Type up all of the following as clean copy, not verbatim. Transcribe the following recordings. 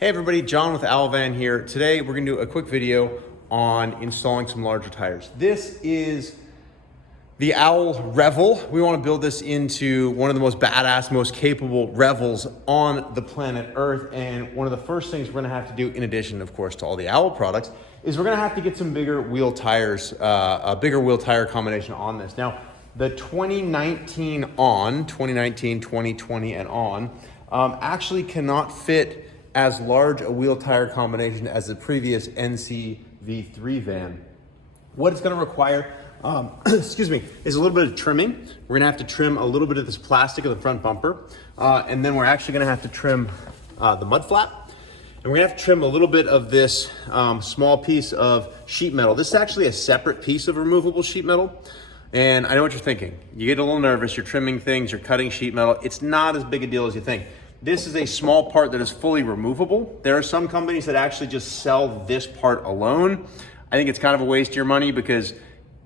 Hey everybody, John with Owl Van here. Today we're gonna do a quick video on installing some larger tires. This is the Owl Revel. We wanna build this into one of the most badass, most capable Revels on the planet Earth. And one of the first things we're gonna have to do, in addition of course to all the Owl products, is we're gonna have to get some bigger wheel tires, a bigger wheel tire combination on this. Now, the 2019, 2020 and on, actually cannot fit as large a wheel tire combination as the previous NC V3 van. What it's gonna require, excuse me, is a little bit of trimming. We're gonna have to trim a little bit of this plastic of the front bumper, and then we're actually gonna have to trim the mud flap. And we're gonna have to trim a little bit of this small piece of sheet metal. This is actually a separate piece of removable sheet metal. And I know what you're thinking. You get a little nervous, you're trimming things, you're cutting sheet metal. It's not as big a deal as you think. This is a small part that is fully removable. There are some companies that actually just sell this part alone. I think it's kind of a waste of your money because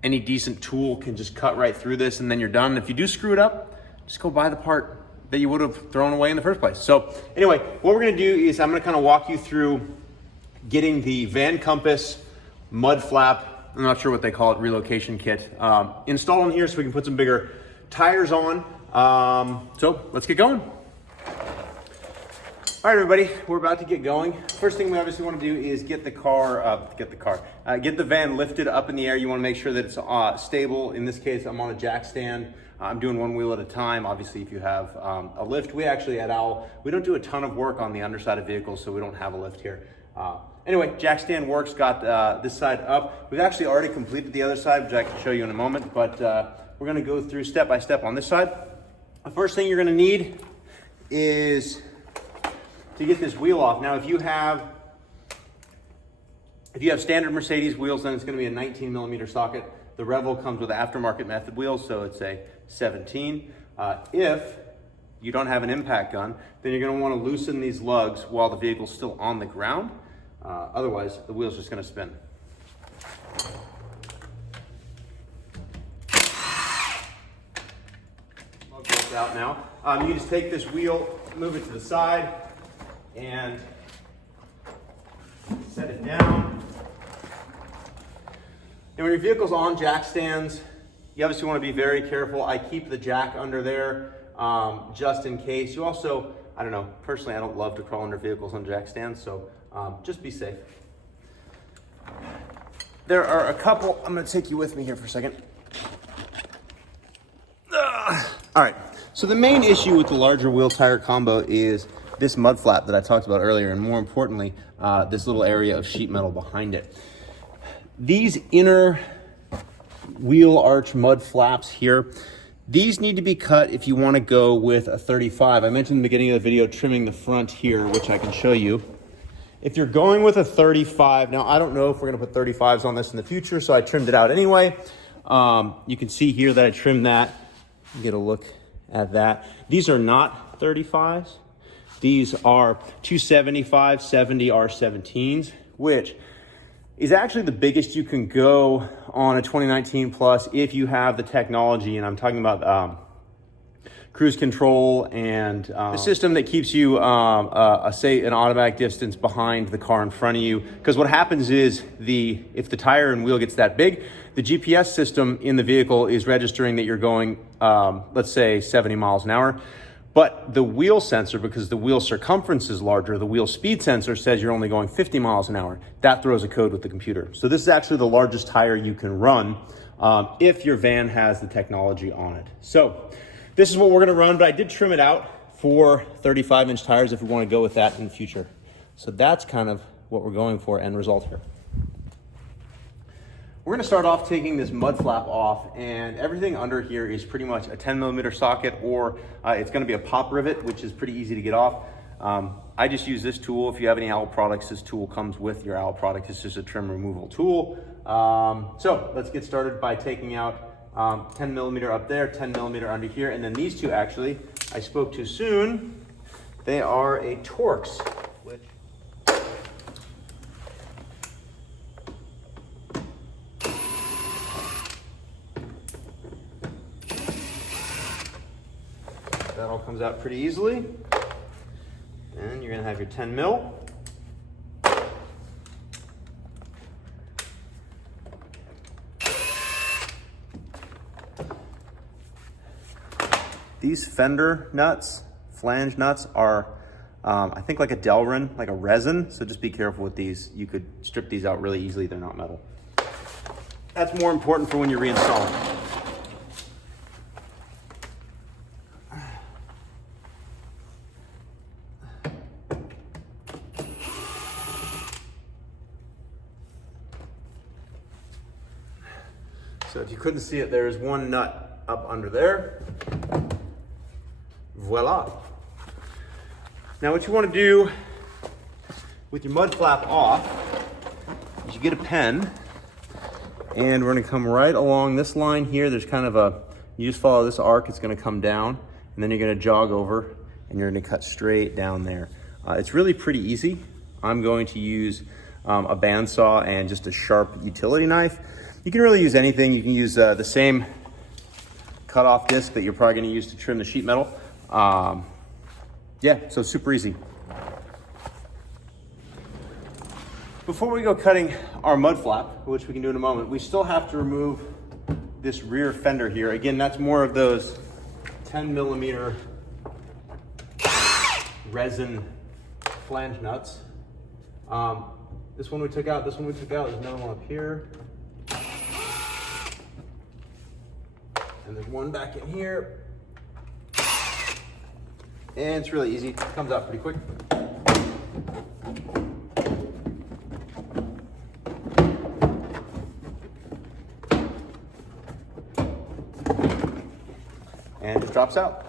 any decent tool can just cut right through this and then you're done. If you do screw it up, just go buy the part that you would have thrown away in the first place. So anyway, what we're gonna do is I'm gonna kind of walk you through getting the Van Compass mud flap, I'm not sure what they call it, relocation kit, installed in here so we can put some bigger tires on. So let's get going. All right, everybody, we're about to get going. First thing we obviously want to do is get the van lifted up in the air. You want to make sure that it's stable. In this case, I'm on a jack stand. I'm doing one wheel at a time. Obviously, if you have a lift, we actually at Owl, we don't do a ton of work on the underside of vehicles, so we don't have a lift here. Anyway, jack stand works, got this side up. We've actually already completed the other side, which I can show you in a moment, but we're gonna go through step by step on this side. The first thing you're gonna need is to get this wheel off. Now, if you have standard Mercedes wheels, then it's gonna be a 19 millimeter socket. The Revel comes with aftermarket method wheels, so it's a 17. If you don't have an impact gun, then you're gonna wanna loosen these lugs while the vehicle's still on the ground. Otherwise, the wheel's just gonna spin. Lug bolt's out now. You just take this wheel, move it to the side, and set it down. And when your vehicle's on jack stands, you obviously want to be very careful. I keep the jack under there just in case. You also, I don't know, personally I don't love to crawl under vehicles on jack stands, so just be safe. There are a couple, I'm going to take you with me here for a second. All right, so the main issue with the larger wheel tire combo is this mud flap that I talked about earlier, and more importantly, this little area of sheet metal behind it. These inner wheel arch mud flaps here, these need to be cut if you want to go with a 35. I mentioned in the beginning of the video trimming the front here, which I can show you. If you're going with a 35, now I don't know if we're going to put 35s on this in the future, so I trimmed it out anyway. You can see here that I trimmed that. Get a look at that. These are not 35s. These are 275 70 R17s, which is actually the biggest you can go on a 2019 Plus if you have the technology, and I'm talking about cruise control and the system that keeps you, say, an automatic distance behind the car in front of you. Because what happens is, if the tire and wheel gets that big, the GPS system in the vehicle is registering that you're going, let's say, 70 miles an hour. But the wheel sensor, because the wheel circumference is larger, the wheel speed sensor says you're only going 50 miles an hour. That throws a code with the computer. So this is actually the largest tire you can run if your van has the technology on it. So this is what we're gonna run, but I did trim it out for 35-inch tires if we wanna go with that in the future. So that's kind of what we're going for, end result here. We're gonna start off taking this mud flap off, and everything under here is pretty much a 10 millimeter socket, or it's gonna be a pop rivet, which is pretty easy to get off. I just use this tool. If you have any Owl products, this tool comes with your Owl product. It's just a trim removal tool. So let's get started by taking out 10 millimeter up there, 10 millimeter under here, and then these two actually, I spoke too soon. They are a Torx. That all comes out pretty easily. And you're gonna have your 10 mil. These fender nuts, flange nuts, are I think like a Delrin, like a resin, so just be careful with these. You could strip these out really easily, they're not metal. That's more important for when you're reinstalling. So if you couldn't see it, there is one nut up under there. Voila. Now what you want to do with your mud flap off is you get a pen, and we're going to come right along this line here. There's kind of a, you just follow this arc, it's going to come down, and then you're going to jog over and you're going to cut straight down there. It's really pretty easy. I'm going to use a bandsaw and just a sharp utility knife. You can really use anything. You can use the same cutoff disc that you're probably going to use to trim the sheet metal. Yeah, so super easy. Before we go cutting our mud flap, which we can do in a moment, we still have to remove this rear fender here. Again, that's more of those 10mm resin flange nuts. This one we took out, this one we took out. There's another one up here. And there's one back in here. And it's really easy, it comes out pretty quick. And it just drops out.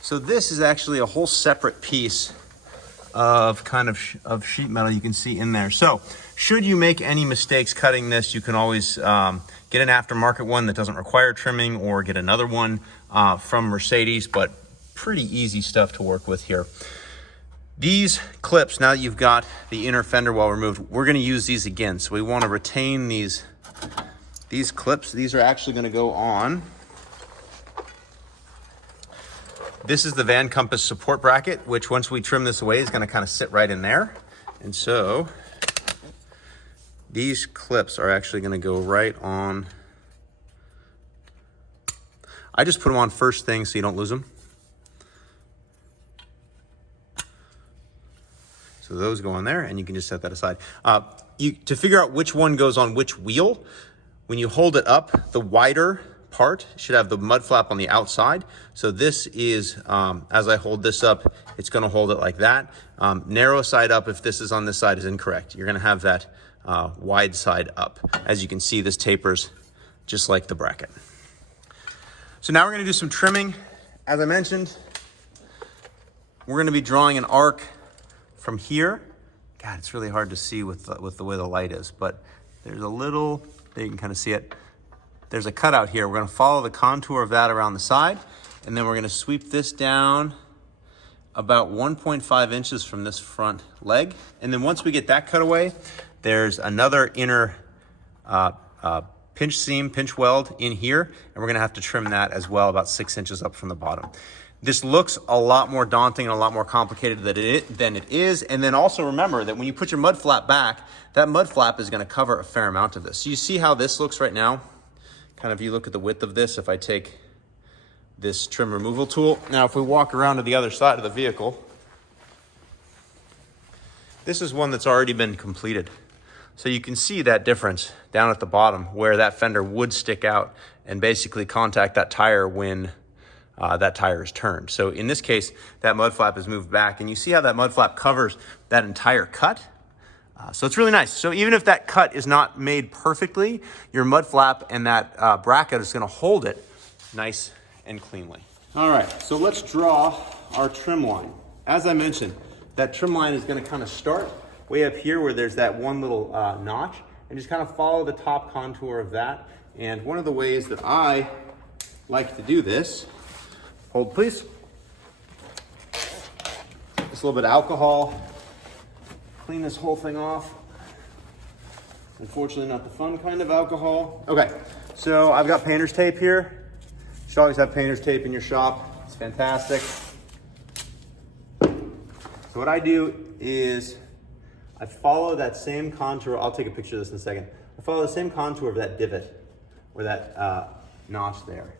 So this is actually a whole separate piece of of sheet metal you can see in there. So should you make any mistakes cutting this, you can always get an aftermarket one that doesn't require trimming, or get another one from Mercedes, but pretty easy stuff to work with here. These clips, now that you've got the inner fender well removed, we're going to use these again. So we want to retain these clips. These are actually going to go on. This is the Van Compass support bracket, which once we trim this away is going to kind of sit right in there. And so these clips are actually going to go right on. I just put them on first thing so you don't lose them. So those go on there, and you can just set that aside. To figure out which one goes on which wheel, when you hold it up, the wider part should have the mud flap on the outside. So this is, as I hold this up, it's going to hold it like that. Narrow side up, if this is on this side, is incorrect. You're going to have that wide side up. As you can see, this tapers just like the bracket. So now we're going to do some trimming. As I mentioned, we're going to be drawing an arc from here. God, it's really hard to see with the way the light is, but there's a little, there you can kind of see it. There's a cutout here. We're going to follow the contour of that around the side, and then we're going to sweep this down about 1.5 inches from this front leg. And then once we get that cut away, there's another inner pinch seam, pinch weld in here, and we're going to have to trim that as well, about 6 inches up from the bottom. This looks a lot more daunting and a lot more complicated than it is. And then also remember that when you put your mud flap back, that mud flap is going to cover a fair amount of this. So you see how this looks right now? Kind of, you look at the width of this, if I take this trim removal tool. Now, if we walk around to the other side of the vehicle, this is one that's already been completed. So you can see that difference down at the bottom where that fender would stick out and basically contact that tire when that tire is turned. So in this case, that mud flap is moved back, and you see how that mud flap covers that entire cut. So it's really nice. So even if that cut is not made perfectly, your mud flap and that bracket is going to hold it nice and cleanly. All right, so let's draw our trim line. As I mentioned, that trim line is going to kind of start way up here where there's that one little notch, and just kind of follow the top contour of that. And one of the ways that I like to do this, hold please, just a little bit of alcohol. Clean this whole thing off. Unfortunately, not the fun kind of alcohol. Okay, so I've got painter's tape here. You should always have painter's tape in your shop. It's fantastic. So what I do is I follow that same contour. I'll take a picture of this in a second. I follow the same contour of that divot or that notch there.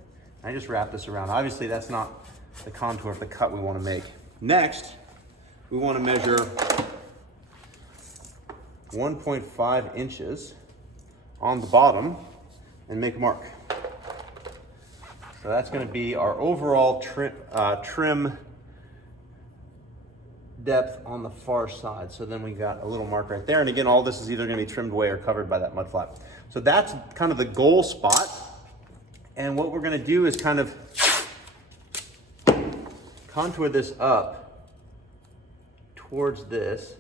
I just wrap this around. Obviously, that's not the contour of the cut we want to make. Next, we want to measure 1.5 inches on the bottom and make a mark. So that's going to be our overall trim depth on the far side. So then we got a little mark right there. And again, all this is either going to be trimmed away or covered by that mud flap. So that's kind of the goal spot. And what we're going to do is kind of contour this up towards this.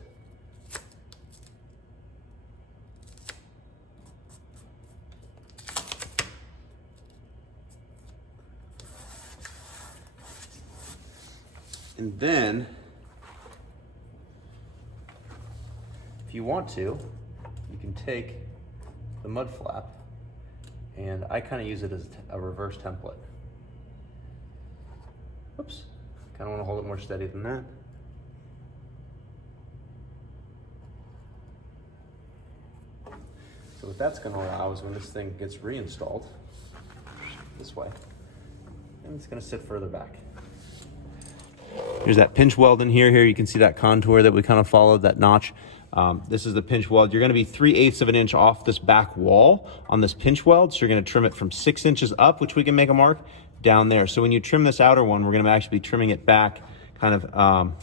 And then, if you want to, you can take the mud flap, and I kind of use it as a reverse template. Oops, kind of want to hold it more steady than that. So what that's going to allow is when this thing gets reinstalled, this way, and it's going to sit further back. Here's that pinch weld in here. Here you can see that contour that we kind of followed, that notch. This is the pinch weld. You're going to be 3/8 of an inch off this back wall on this pinch weld. So you're going to trim it from 6 inches up, which we can make a mark, down there. So when you trim this outer one, we're going to actually be trimming it back, kind of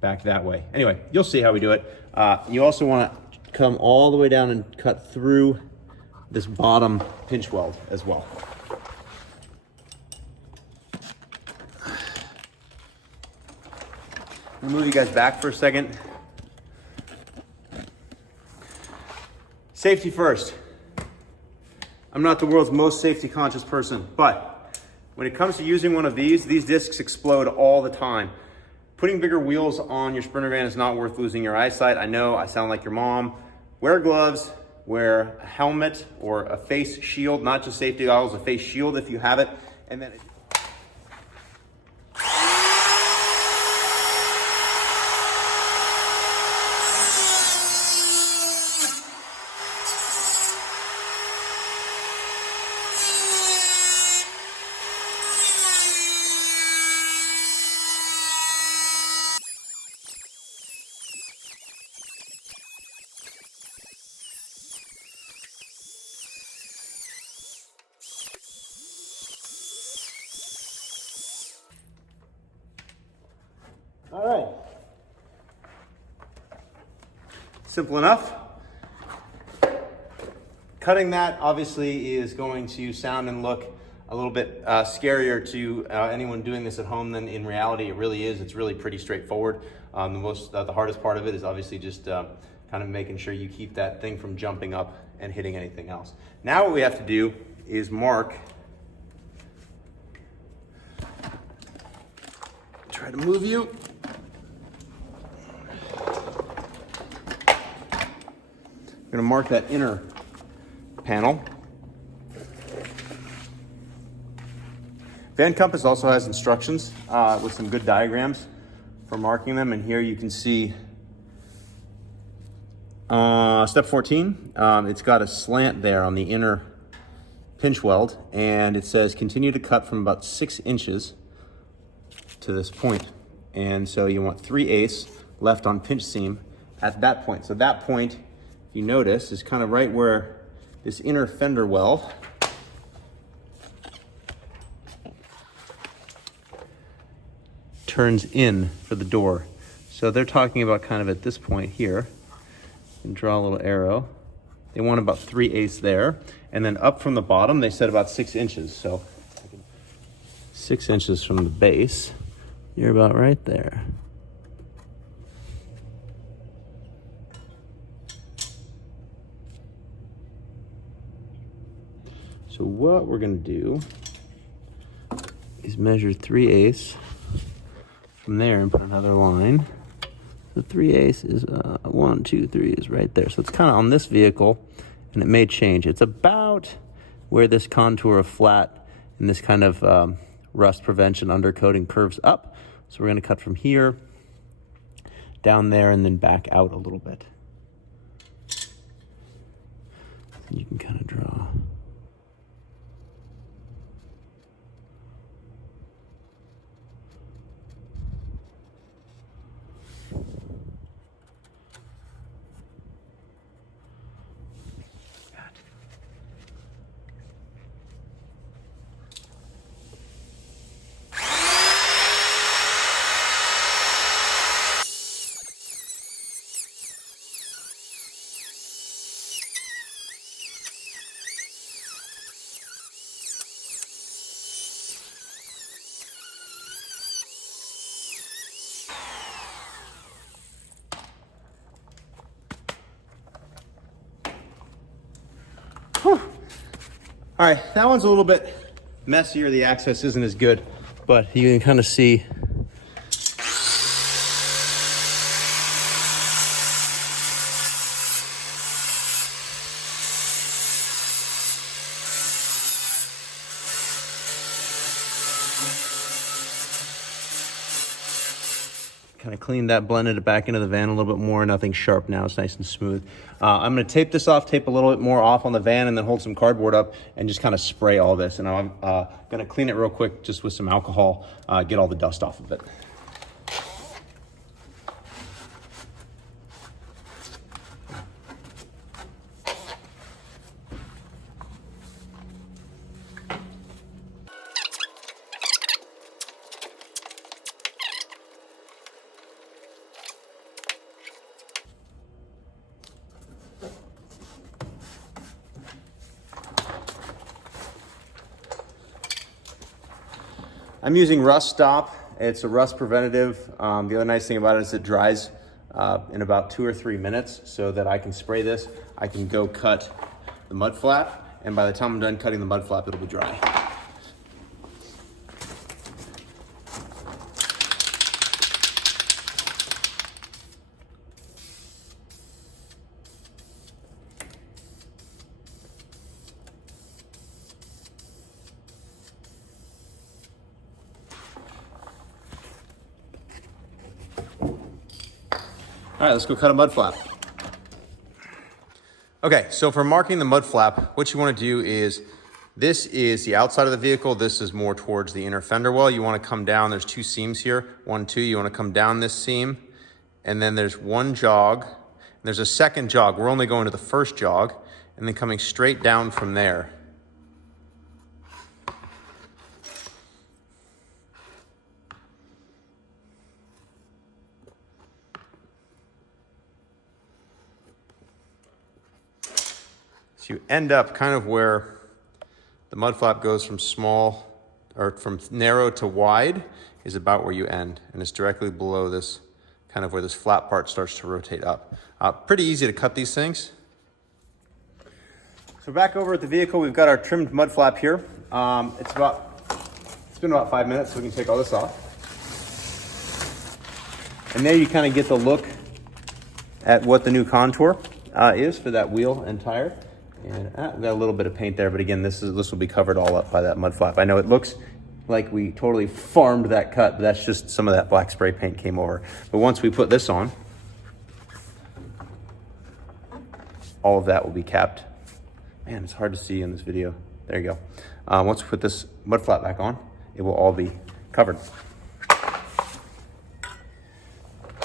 back that way. Anyway, you'll see how we do it. You also want to come all the way down and cut through this bottom pinch weld as well. I'll move you guys back for a second. Safety first. I'm not the world's most safety conscious person, but when it comes to using one of these discs explode all the time. Putting bigger wheels on your Sprinter van is not worth losing your eyesight. I know I sound like your mom. Wear gloves, wear a helmet or a face shield, not just safety goggles, a face shield if you have it, and then all right. Simple enough. Cutting that obviously is going to sound and look a little bit scarier to anyone doing this at home than in reality it really is. It's really pretty straightforward. The hardest part of it is obviously just kind of making sure you keep that thing from jumping up and hitting anything else. Now what we have to do is mark. Try to move you. We're going to mark that inner panel. Van Compass also has instructions with some good diagrams for marking them, and here you can see step 14. It's got a slant there on the inner pinch weld, and it says continue to cut from about 6 inches to this point. And so you want 3/8 left on pinch seam at that point. So that point, you notice, is kind of right where this inner fender well turns in for the door. So they're talking about kind of at this point here. You can draw a little arrow. They want about 3/8 there. And then up from the bottom, they said about 6 inches. So 6 inches from the base, you're about right there. So what we're going to do is measure 3/8 from there and put another line. The 3/8 is 1, 2, 3 is right there. So it's kind of on this vehicle, and it may change. It's about where this contour of flat and this kind of rust prevention undercoating curves up. So we're going to cut from here down there and then back out a little bit. And you can kind of draw. All right, that one's a little bit messier. The access isn't as good, but you can kind of see. Kind of cleaned that, blended it back into the van a little bit more. Nothing sharp now, it's nice and smooth. I'm gonna tape this off, tape a little bit more off on the van, and then hold some cardboard up and just kind of spray all this. And I'm gonna clean it real quick just with some alcohol, get all the dust off of it. I'm using Rust Stop. It's a rust preventative. The other nice thing about it is it dries in about 2 or 3 minutes, so that I can spray this. I can go cut the mud flap, and by the time I'm done cutting the mud flap, it'll be dry. All right, let's go cut a mud flap. Okay, so for marking the mud flap, what you want to do is, this is the outside of the vehicle. This is more towards the inner fender well. You want to come down, there's 2 seams here. 1, 2, you want to come down this seam, and then there's 1 jog, and there's a 2nd jog. We're only going to the 1st jog, and then coming straight down from there. So you end up kind of where the mud flap goes from small, or from narrow to wide, is about where you end. And it's directly below this, kind of where this flat part starts to rotate up. Pretty easy to cut these things. So back over at the vehicle, we've got our trimmed mud flap here. It's been about 5 minutes, so we can take all this off. And there you kind of get the look at what the new contour is for that wheel and tire. And we've got a little bit of paint there, but again, this will be covered all up by that mud flap. I know it looks like we totally farmed that cut, but that's just some of that black spray paint came over. But once we put this on, all of that will be capped. Man, it's hard to see in this video. There you go. Once we put this mud flap back on, it will all be covered.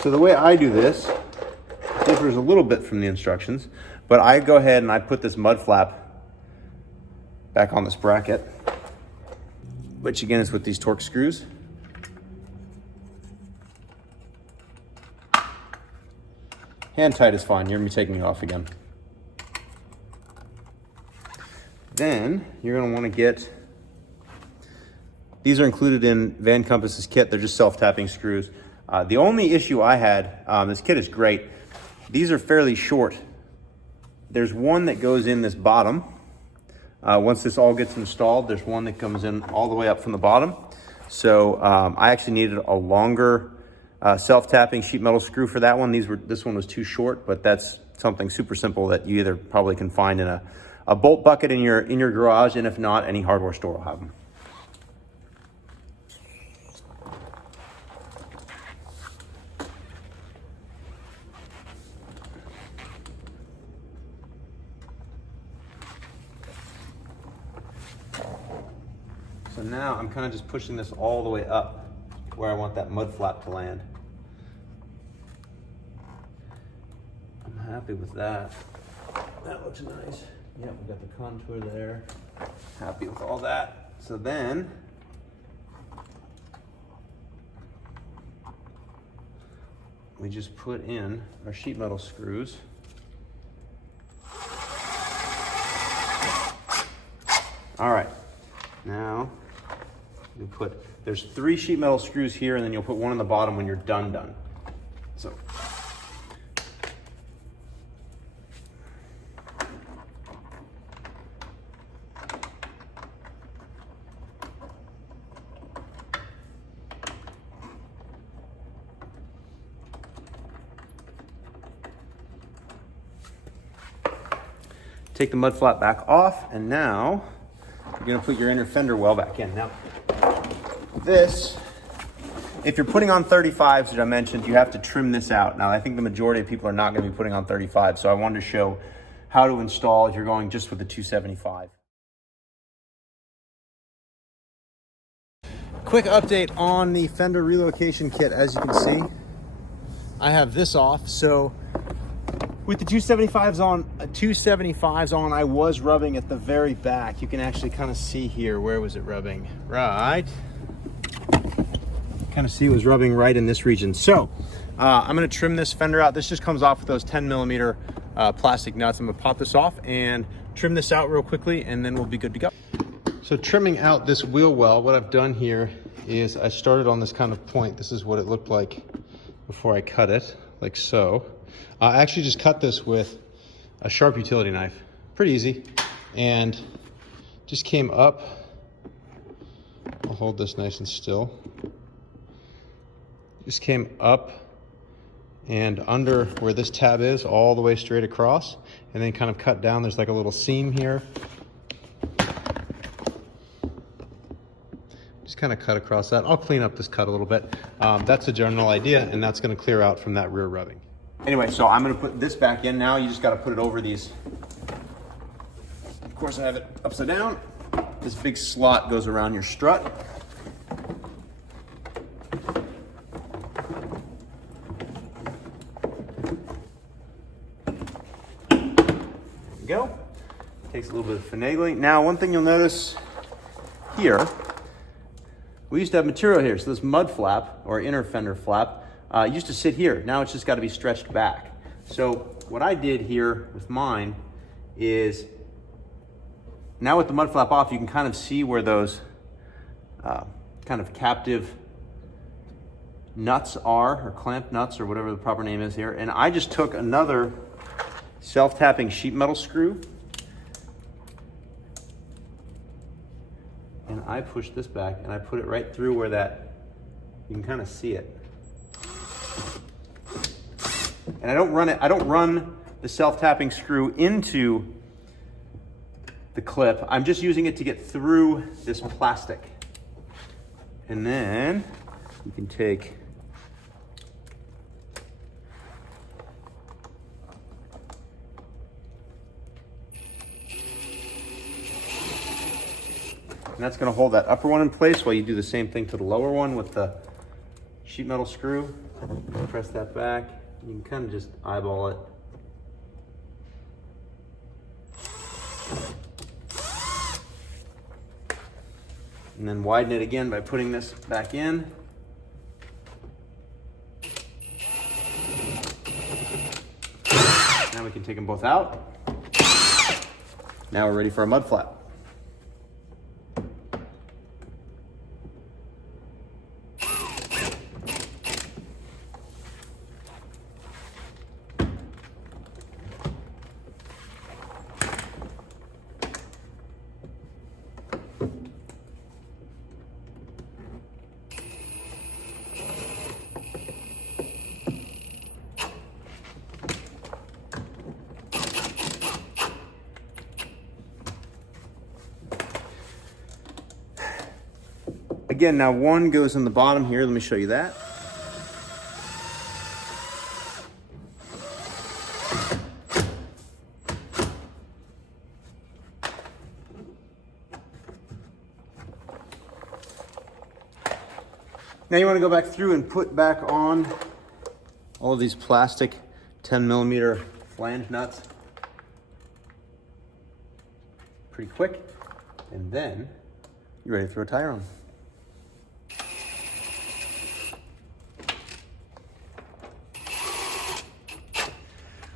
So the way I do this differs a little bit from the instructions, but I go ahead and I put this mud flap back on this bracket, which again is with these Torx screws. Hand tight is fine. You're gonna be taking it off again. Then you're gonna wanna get, these are included in Van Compass's kit. They're just self-tapping screws. The only issue I had, this kit is great. These are fairly short. There's one that goes in this bottom. Once this all gets installed, there's one that comes in all the way up from the bottom. So I actually needed a longer self-tapping sheet metal screw for that one. This one was too short, but that's something super simple that you either probably can find in a bolt bucket in your garage, and if not, any hardware store will have them. So now I'm kind of just pushing this all the way up where I want that mud flap to land. I'm happy with that. That looks nice. Yep, we've got the contour there. Happy with all that. So then, we just put in our sheet metal screws. All right, now you there's 3 sheet metal screws here, and then you'll put one on the bottom when you're done. So take the mud flap back off, and now you're gonna put your inner fender well back in. Now, this, if you're putting on 35s, as I mentioned, you have to trim this out. Now, I think the majority of people are not gonna be putting on 35, so I wanted to show how to install if you're going just with the 275. Quick update on the Fender Relocation Kit. As you can see, I have this off. So with the 275s on, I was rubbing at the very back. You can actually kind of see here, where was it rubbing? Right. Kind of see it was rubbing right in this region. So I'm gonna trim this fender out. This just comes off with those 10mm plastic nuts. I'm gonna pop this off and trim this out real quickly, and then we'll be good to go. So trimming out this wheel well, what I've done here is I started on this kind of point. This is what it looked like before I cut it, like so. I actually just cut this with a sharp utility knife, pretty easy, and just came up. I'll hold this nice and still. Just came up and under where this tab is, all the way straight across, and then kind of cut down. There's like a little seam here. Just kind of cut across that. I'll clean up this cut a little bit. That's the general idea, and that's gonna clear out from that rear rubbing. Anyway, so I'm gonna put this back in now. You just gotta put it over these. Of course, I have it upside down. This big slot goes around your strut. Go. Takes a little bit of finagling. Now, one thing you'll notice here, we used to have material here. So this mud flap, or inner fender flap, used to sit here. Now it's just got to be stretched back. So what I did here with mine is, now with the mud flap off, you can kind of see where those kind of captive nuts are, or clamp nuts, or whatever the proper name is here. And I just took another self-tapping sheet metal screw, and I pushed this back and I put it right through where that, you can kind of see it. And I don't run the self-tapping screw into the clip. I'm just using it to get through this plastic. And then you can take and that's going to hold that upper one in place while you do the same thing to the lower one with the sheet metal screw. Press that back. You can kind of just eyeball it. And then widen it again by putting this back in. Now we can take them both out. Now we're ready for a mud flap. Again, now one goes in the bottom here. Let me show you that. Now you want to go back through and put back on all of these plastic 10mm flange nuts. Pretty quick. And then you're ready to throw a tire on.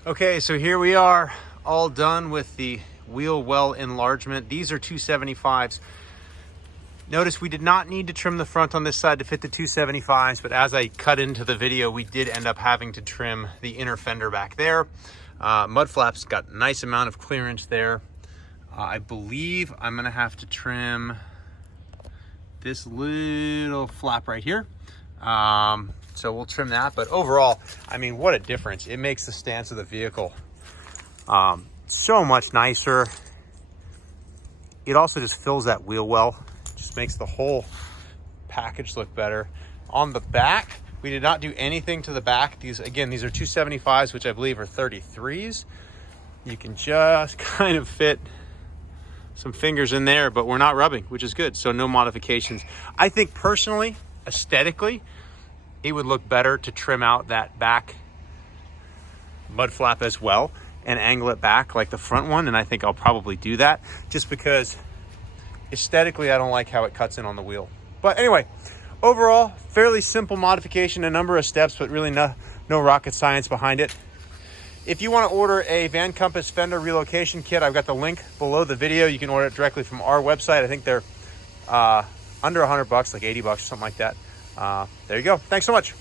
Okay, so here we are, all done with the wheel well enlargement. These are 275s. Notice we did not need to trim the front on this side to fit the 275s, but as I cut into the video, we did end up having to trim the inner fender back there. Mud flaps got a nice amount of clearance there. I believe I'm gonna have to trim this little flap right here. So we'll trim that, but overall, I mean, what a difference. It makes the stance of the vehicle so much nicer. It also just fills that wheel well. Just makes the whole package look better. On the back, we did not do anything to the back. These are 275s, which I believe are 33s. You can just kind of fit some fingers in there, but we're not rubbing, which is good. So no modifications. I think personally, aesthetically, it would look better to trim out that back mud flap as well and angle it back like the front one. And I think I'll probably do that just because aesthetically, I don't like how it cuts in on the wheel. But anyway, overall, fairly simple modification, a number of steps, but really no rocket science behind it. If you want to order a Van Compass Fender Relocation Kit, I've got the link below the video. You can order it directly from our website. I think they're under $100, like $80 or something like that. There you go. Thanks so much.